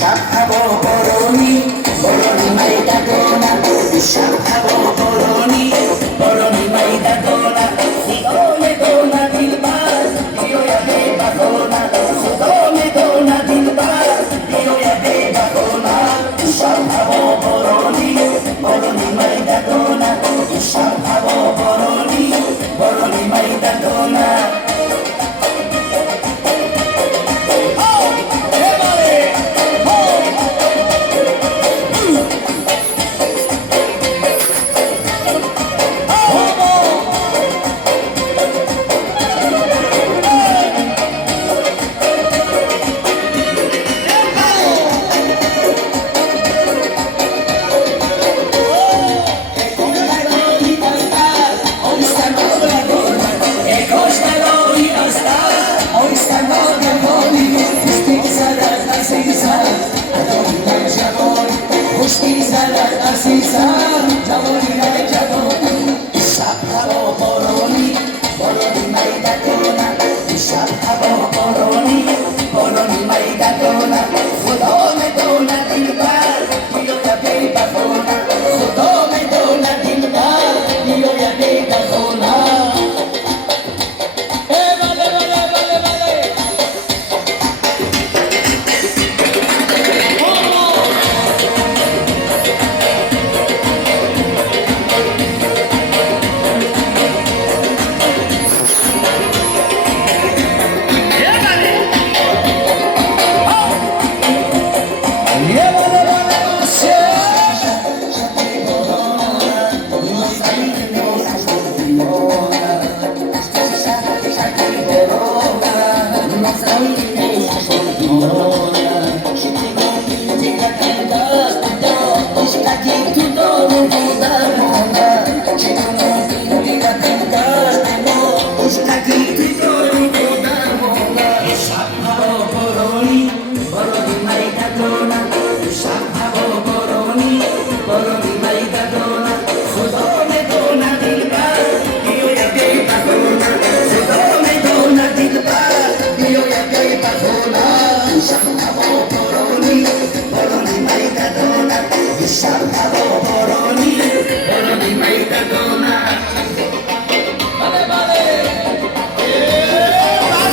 খাবো বরণি বরণি মাইটা দোনা হিসাব খাবো বরণি বরণি মাইটা দোনা সিগোলে দোনা দিলবার দিও বে বাদোনা সিগোলে দোনা দিলবার দিও বে বাদোনা হিসাব খাবো বরণি বরণি মাইটা দোনা হিসাব খাবো বরণি বরণি মাইটা দোনা Shut